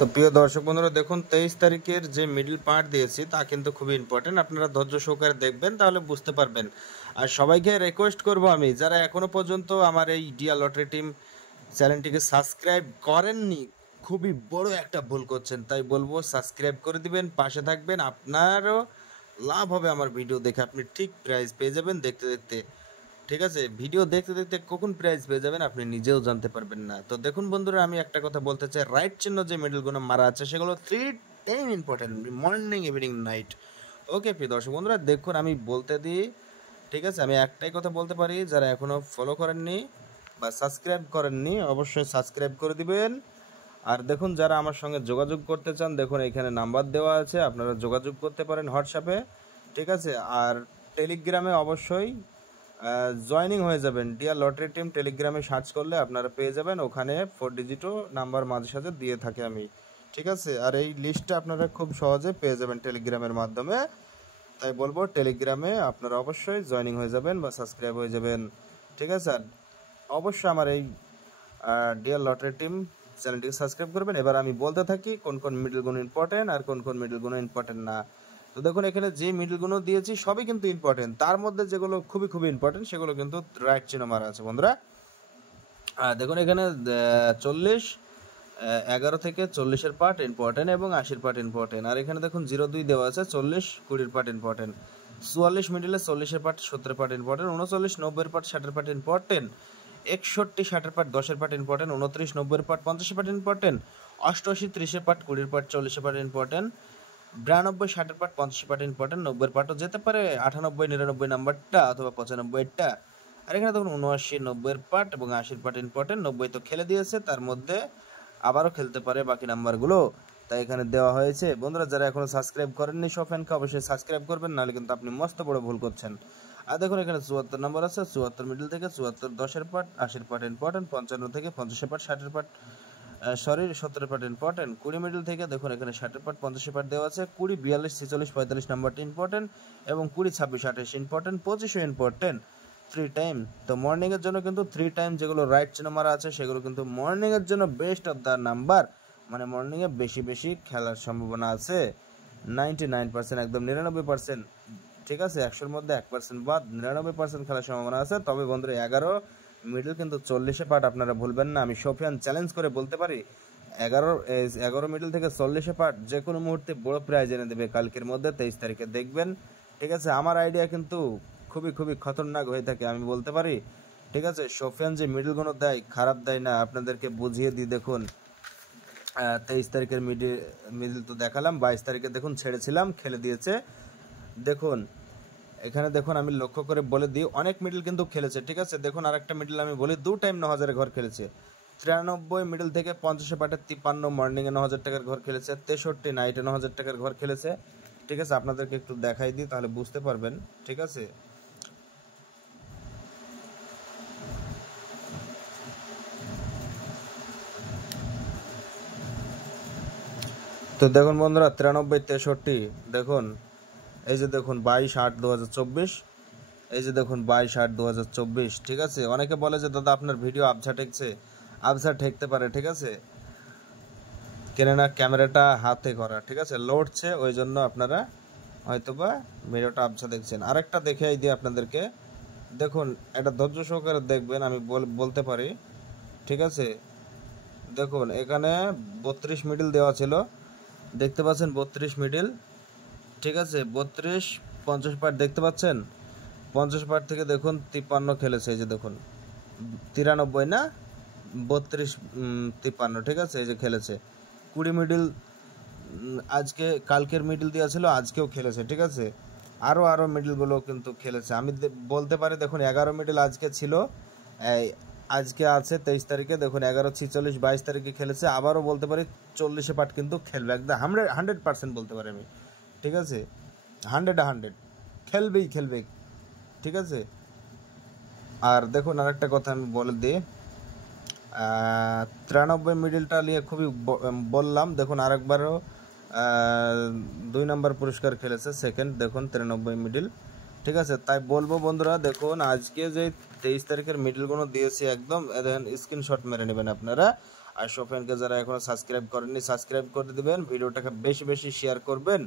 তো প্রিয় দর্শক বন্ধুরা দেখুন 23 তারিখের যে মিডল পার্ট দিয়েছি তা কিন্তু খুবই ইম্পর্টেন্ট। আপনারা ধৈর্য সহকারে দেখবেন, তাহলে বুঝতে পারবেন। আর সবাইকে রিকোয়েস্ট করব আমি, যারা এখনো পর্যন্ত আমার এই ডিয়া লটারি টিম চ্যানেলটিকে সাবস্ক্রাইব করেননি, খুবই বড় একটা ভুল করছেন। তাই বলবো সাবস্ক্রাইব করে দিবেন, পাশে থাকবেন, আপনারও লাভ হবে। আমার ভিডিও দেখে আপনি ঠিক প্রাইজ পেয়ে যাবেন দেখতে দেখতে। ঠিক আছে, ভিডিও দেখতে দেখতে কখন প্রাইজ পেয়ে যাবেন আপনি নিজেও জানতে পারবেন না। তো দেখুন বন্ধুরা, আমি একটা কথা বলতে চাই, রাইট চিহ্ন যে মেডেলগুলো মারা আছে সেগুলো 3 time important, morning evening night. Okay প্রিয় দর্শক বন্ধুরা দেখুন, আমি বলতে দিই। ঠিক আছে, আমি একটাই কথা বলতে পারি, যারা এখনও ফলো করেননি বা সাবস্ক্রাইব করেননি অবশ্যই সাবস্ক্রাইব করে দিবেন। আর দেখুন, যারা আমার সঙ্গে যোগাযোগ করতে চান দেখুন এখানে নাম্বার দেওয়া আছে, আপনারা যোগাযোগ করতে পারেন হোয়াটসঅ্যাপে। ঠিক আছে, আর টেলিগ্রামে অবশ্যই জয়েনিং হয়ে যাবেন। ডিয়ার লটারি টিম টেলিগ্রামে সার্চ করলে আপনারা পেয়ে যাবেন, ওখানে 4 ডিজিটও নাম্বার মাঝে সাথে দিয়ে থাকি আমি। ঠিক আছে, আর এই লিস্টটা আপনারা খুব সহজে পেয়ে যাবেন টেলিগ্রামের মাধ্যমে। তাই বলবো টেলিগ্রামে আপনারা অবশ্যই জয়েনিং হয়ে যাবেন বা সাবস্ক্রাইব হয়ে যাবেন। ঠিক আছে, আর অবশ্যই আমার এই ডিয়ার লটারি টিম চ্যানেলটিকে সাবস্ক্রাইব করবেন। এবার আমি বলতে থাকি কোন কোন মিডলগুলো ইম্পর্টেন্ট আর কোন কোন মিডলগুলো ইম্পর্টেন্ট না। তো দেখুন এখানে যে মিডলগুলো দিয়েছি সবই কিন্তু ইম্পর্টেন্ট, তার মধ্যে যেগুলো খুবই খুবই ইম্পর্টেন্ট সেগুলো কিন্তু রাইট চিহ্ন মারা আছে বন্ধুরা। দেখুন এখানে 40, 11 থেকে 40-এর পার্ট ইম্পর্টেন্ট এবং 80-র পার্ট ইম্পর্টেন্ট। আর এখানে দেখুন 02 দেওয়া আছে, 40, 20-এর পার্ট ইম্পর্টেন্ট। 44 মিডিলে 40-এর পার্ট 70-এর পার্ট ইম্পর্টেন্ট। 39, 90-এর পার্ট 60-এর পার্ট ইম্পর্টেন্ট। 61, 60-এর পার্ট 10-এর পার্ট ইম্পর্টেন্ট। 29, 90-এর পার্ট 50-এর পার্ট ইম্পর্টেন্ট। 88, 30-এর পার্ট 20-এর পার্ট 40-এর পার্ট ইম্পর্টেন্ট। 92, 60-এর পার্ট 50-এর পার্ট ইম্পর্টেন্ট। 90-এর পার্টও যেতে পারে, 98, 99 নাম্বারটা অথবা 95-এরটা। আর এখানে দেখুন 79, 90-এর পার্ট এবং 80-এর পার্ট ইম্পর্টেন্ট। 90 তো খেলে দিয়েছে, তার মধ্যে আবারও খেলতে পারে বাকি নাম্বারগুলো, তাই এখানে দেওয়া হয়েছে। বন্ধুরা যারা এখনো সাবস্ক্রাইব করেননি সব ফ্যানকে অবশ্যই সাবস্ক্রাইব করবেন, নাহলে কিন্তু আপনি মস্ত বড় ভুল করছেন। আর দেখুন এখানে 74 নাম্বার আছে, 74 মিডল থেকে 74, 10-এর পার্ট 80-এর পার্ট ইম্পর্টেন্ট। 55 থেকে 50-এর পার্ট 60-এর পার্ট 70-এর পার্ট ইম্পর্টেন্ট। 20 মিডল থেকে দেখুন এখানে 60-এর পার্ট 50-এর পার্ট দেওয়া আছে। 20, 42, 46, 45 নাম্বারটি ইম্পর্টেন্ট এবং 20, 26, 28 ইম্পর্টেন্ট। 25 important 3 time. তো মর্নিং এর জন্য কিন্তু 3 টাইম যেগুলো রাইট চিহ্ন মারা আছে সেগুলো কিন্তু মর্নিং এর জন্য বেস্ট অফ দ্য নাম্বার, মানে মর্নিং এ বেশি বেশি খেলার সম্ভাবনা আছে 99%, একদম 99%। ঠিক আছে, 100-এর মধ্যে 1% বাদ 99% খেলার সম্ভাবনা আছে। তবে বন্ধুরা 11 মিডল কিন্তু 40-এ পার্ট আপনারা ভুলবেন না। আমি সোফিয়ান চ্যালেঞ্জ করে বলতে পারি 11 মিডল থেকে 40-এ পার্ট যে কোনো মুহূর্তে বড় প্রাইজ এনে দেবে কালকের মধ্যে 23 তারিখে দেখবেন। ঠিক আছে, আমার আইডিয়া কিন্তু খুবই খুবই খতরনাক হয়ে থাকে আমি বলতে পারি। ঠিক আছে, সোফিয়ান যে মিডলগুলো দেয় খারাপ দেয় না, আপনাদেরকে বুঝিয়ে দিই। দেখুন 23 তারিখের মিডল তো দেখালাম, 22 তারিখে দেখুন ছেড়েছিলাম খেলে দিয়েছে। দেখুন এখানে দেখুন আমি লক্ষ্য করে বলে দিই, অনেক মিডল কিন্তু খেলেছে। ঠিক আছে, দেখুন আরেকটা মিডল আমি বলি, 2 টাইম 9000-এর ঘর খেলেছে। 93 মিডল থেকে 50-এ পার্টে 53, মর্নিংয়ে 9000 টাকার ঘর খেলেছে। 63 নাইটে 9000 টাকার ঘর খেলেছে। ঠিক আছে, আপনাদেরকে একটু দেখাই দিই তাহলে বুঝতে পারবেন। ঠিক আছে, তো দেখুন বন্ধুরা 93, 63 দেখুন, এই যে দেখুন 22/8/2024, এই যে দেখুন 22/8/2024। ঠিক আছে, অনেকে বলে যে দাদা আপনার ভিডিও আবছা ঠেকছে, আবছা ঠেকতে পারে। ঠিক আছে, কেননা ক্যামেরাটা হাতে করা, ঠিক আছে লড়ছে, ওই জন্য আপনারা হয়তোবা ভিডিওটা আবছা দেখছেন। আরেকটা দেখে দিই আপনাদেরকে, দেখুন এটা ধৈর্য সহকারে দেখবেন, আমি বলতে পারি। ঠিক আছে, দেখুন এখানে 32 মিডল দেওয়া ছিল, দেখতে পাচ্ছেন 32 মিডল। ঠিক আছে, 32, 50 পার্ট দেখতে পাচ্ছেন। 50 পার্ট থেকে দেখুন 53 খেলেছে, এই যে দেখুন 93 না 32, 53। ঠিক আছে, এই যে খেলেছে। 20 মিডল আজকে কালকের মিডল দেওয়া ছিল, আজকেও খেলেছে। ঠিক আছে, আরও মিডলগুলো কিন্তু খেলেছে। আমি বলতে পারি দেখুন 11 মিডল আজকে ছিল, আজকে আছে 23 তারিখে। দেখুন 11, 46, 22 তারিখে খেলেছে। আবারও বলতে পারি 40-এ পার্ট কিন্তু খেলবে, একদম 100% বলতে পারি আমি। ঠিক আছে, 100 খেলবেই খেলবে। ঠিক আছে, আর দেখুন আরেকটা কথা আমি বলে দিই, 93 মিডলটা নিয়ে খুবই বললাম। দেখুন আরেকবারও 2 নম্বর পুরস্কার খেলেছে, সেকেন্ড। দেখুন 93 মিডল। ঠিক আছে, তাই বলবো বন্ধুরা দেখুন আজকে যে 23 তারিখের মিডলগুলো দিয়েছি একদম দেখেন স্ক্রিনশট মেরে নেবেন আপনারা। আর সোফেনকে যারা এখনো সাবস্ক্রাইব করেননি সাবস্ক্রাইব করে দিবেন, ভিডিওটাকে বেশি বেশি শেয়ার করবেন।